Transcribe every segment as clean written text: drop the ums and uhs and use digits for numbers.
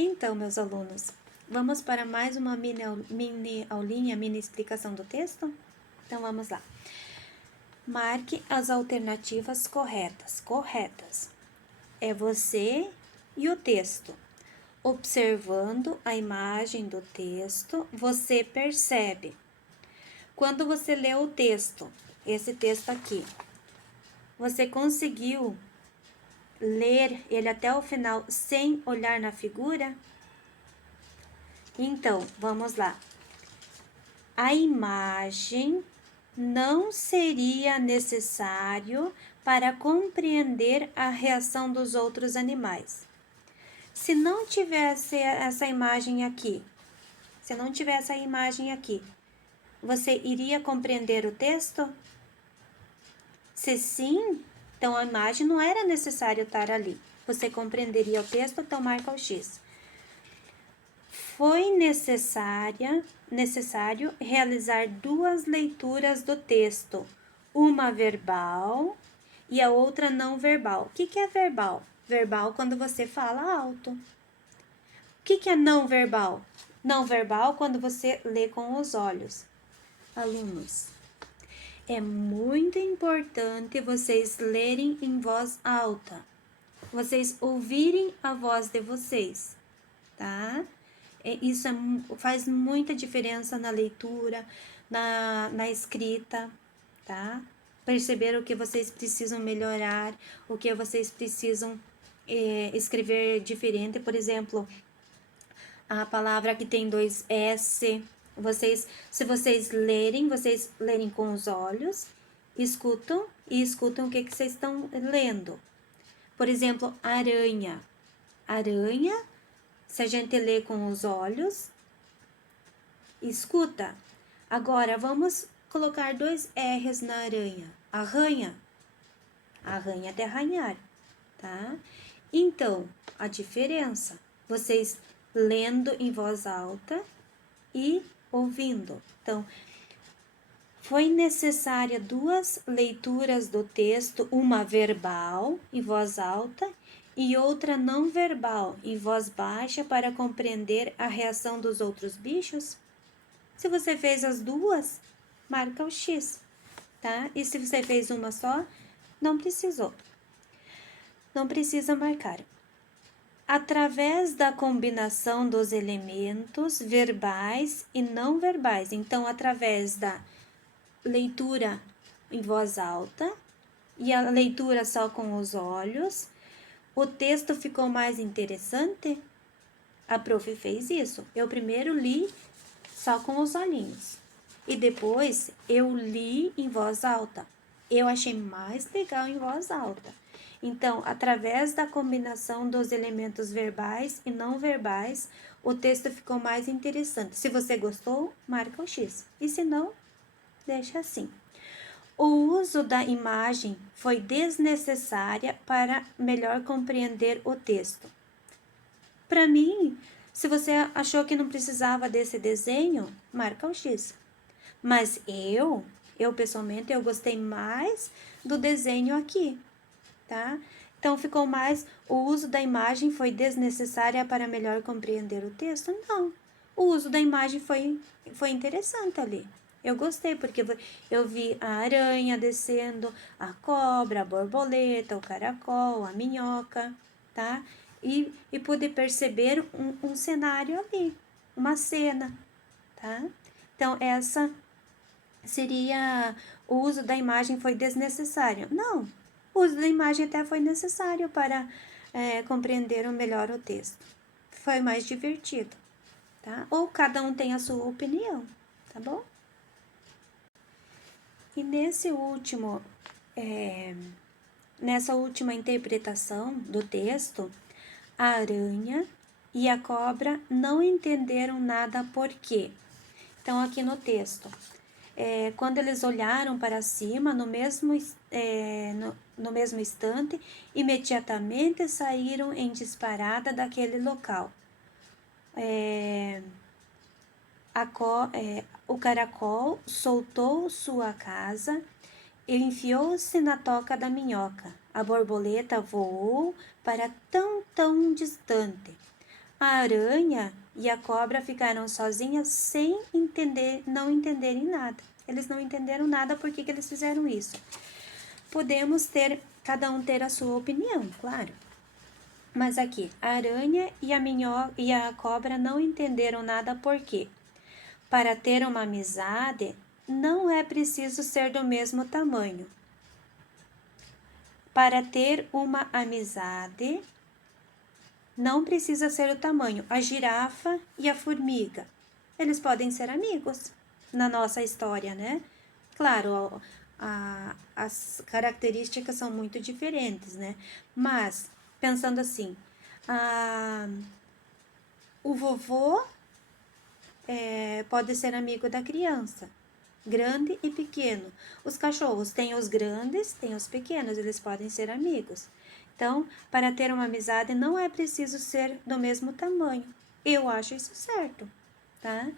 Então, meus alunos, vamos para mais uma mini aulinha, mini explicação do texto? Então, vamos lá. Marque as alternativas corretas. Corretas. É você e o texto. Observando a imagem do texto, você percebe. Quando você lê o texto, esse texto aqui, você conseguiu ler ele até o final sem olhar na figura? Então, vamos lá. A imagem não seria necessário para compreender a reação dos outros animais. Se não tivesse essa imagem aqui, você iria compreender o texto? Se sim, então a imagem não era necessário estar ali. Você compreenderia o texto, então marca o X. Foi necessário realizar duas leituras do texto, uma verbal e a outra não verbal. O que é verbal? Verbal quando você fala alto. O que é não verbal? Não verbal quando você lê com os olhos. Alunos, é muito importante vocês lerem em voz alta, vocês ouvirem a voz de vocês, tá? Isso faz muita diferença na leitura, na escrita, tá? Perceber o que vocês precisam melhorar, o que vocês precisam escrever diferente. Por exemplo, a palavra que tem 2 S, se vocês lerem com os olhos, escutam o que vocês estão lendo. Por exemplo, aranha. Aranha, se a gente lê com os olhos, escuta. Agora, vamos colocar 2 R's na aranha. Arranha. Arranha de arranhar, tá? Então, a diferença, vocês lendo em voz alta e ouvindo. Então, foi necessária duas leituras do texto, uma verbal, em voz alta, e outra não verbal, em voz baixa, para compreender a reação dos outros bichos? Se você fez as duas, marca o X, tá? E se você fez uma só, não precisou. Não precisa marcar. Através da combinação dos elementos verbais e não verbais. Então, através da leitura em voz alta e a leitura só com os olhos, o texto ficou mais interessante? A prof fez isso. Eu primeiro li só com os olhinhos e depois eu li em voz alta. Eu achei mais legal em voz alta. Então, através da combinação dos elementos verbais e não verbais, o texto ficou mais interessante. Se você gostou, marca o X. E se não, deixa assim. O uso da imagem foi desnecessária para melhor compreender o texto. Para mim, se você achou que não precisava desse desenho, marca o X. Mas eu pessoalmente, eu gostei mais do desenho aqui, tá? Então, ficou mais, o uso da imagem foi desnecessária para melhor compreender o texto? Não, o uso da imagem foi interessante ali. Eu gostei, porque eu vi a aranha descendo, a cobra, a borboleta, o caracol, a minhoca, tá? E pude perceber um cenário ali, uma cena, tá? Então, essa seria o uso da imagem foi desnecessário. Não, o uso da imagem até foi necessário para compreender melhor o texto. Foi mais divertido, tá? Ou cada um tem a sua opinião, tá bom? E nessa última interpretação do texto, a aranha e a cobra não entenderam nada por quê. Então, aqui no texto, quando eles olharam para cima, no mesmo instante, imediatamente saíram em disparada daquele local. O caracol soltou sua casa e enfiou-se na toca da minhoca. A borboleta voou para tão distante. A aranha e a cobra ficaram sozinhas sem não entenderem nada. Eles não entenderam nada por que eles fizeram isso. Podemos cada um ter a sua opinião, claro. Mas aqui, a aranha e a cobra não entenderam nada por quê? Para ter uma amizade, não é preciso ser do mesmo tamanho. Para ter uma amizade, não precisa ser o tamanho. A girafa e a formiga, eles podem ser amigos na nossa história, né? Claro, as características são muito diferentes, né? Mas, pensando assim, o vovô pode ser amigo da criança, grande e pequeno. Os cachorros têm os grandes, têm os pequenos, eles podem ser amigos. Então, para ter uma amizade, não é preciso ser do mesmo tamanho. Eu acho isso certo, tá?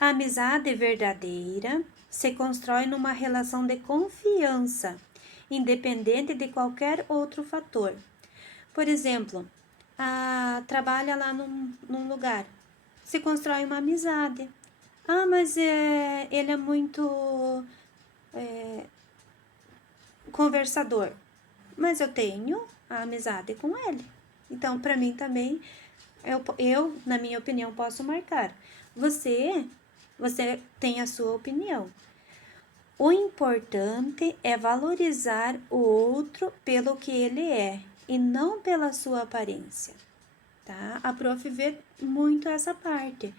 A amizade verdadeira se constrói numa relação de confiança, independente de qualquer outro fator. Por exemplo, trabalha lá num lugar, se constrói uma amizade. Mas ele é muito conversador. Mas eu tenho a amizade com ele. Então, para mim também, eu, na minha opinião, posso marcar. Você tem a sua opinião. O importante é valorizar o outro pelo que ele é e não pela sua aparência, tá? A prof vê muito essa parte.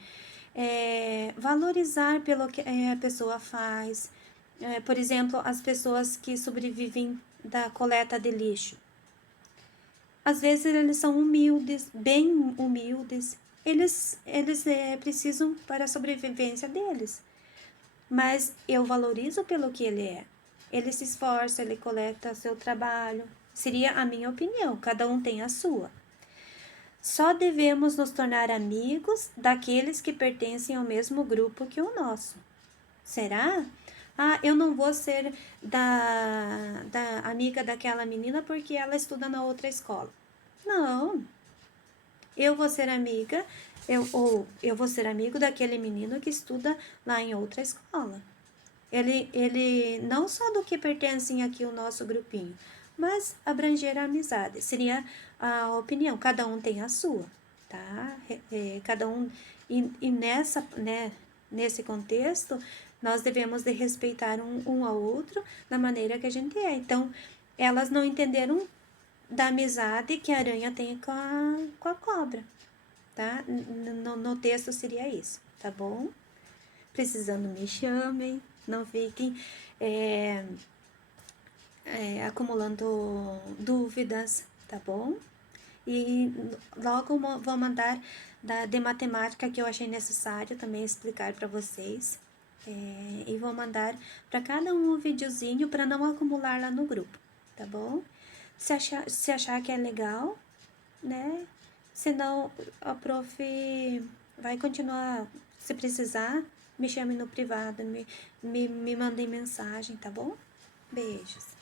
Valorizar pelo que a pessoa faz. Por exemplo, as pessoas que sobrevivem da coleta de lixo. Às vezes eles são humildes, bem humildes. Eles precisam para a sobrevivência deles. Mas eu valorizo pelo que ele é. Ele se esforça, ele coleta seu trabalho. Seria a minha opinião, cada um tem a sua. Só devemos nos tornar amigos daqueles que pertencem ao mesmo grupo que o nosso. Será? Eu não vou ser da amiga daquela menina porque ela estuda na outra escola. Não. Eu vou ser amiga, eu vou ser amigo daquele menino que estuda lá em outra escola. Ele não só do que pertencem aqui o nosso grupinho, mas abranger a amizade. Seria a opinião, cada um tem a sua, tá? Cada um, e nesse contexto, nós devemos de respeitar um ao outro da maneira que a gente é. Então, elas não entenderam da amizade que a aranha tem com a cobra, tá? No texto seria isso, tá bom? Precisando, me chamem, não fiquem acumulando dúvidas, tá bom? E logo vou mandar de matemática que eu achei necessário também explicar para vocês. E vou mandar para cada um videozinho para não acumular lá no grupo, tá bom? Se achar que é legal, né? Senão a prof vai continuar, se precisar, me chame no privado, me mandem mensagem, tá bom? Beijos.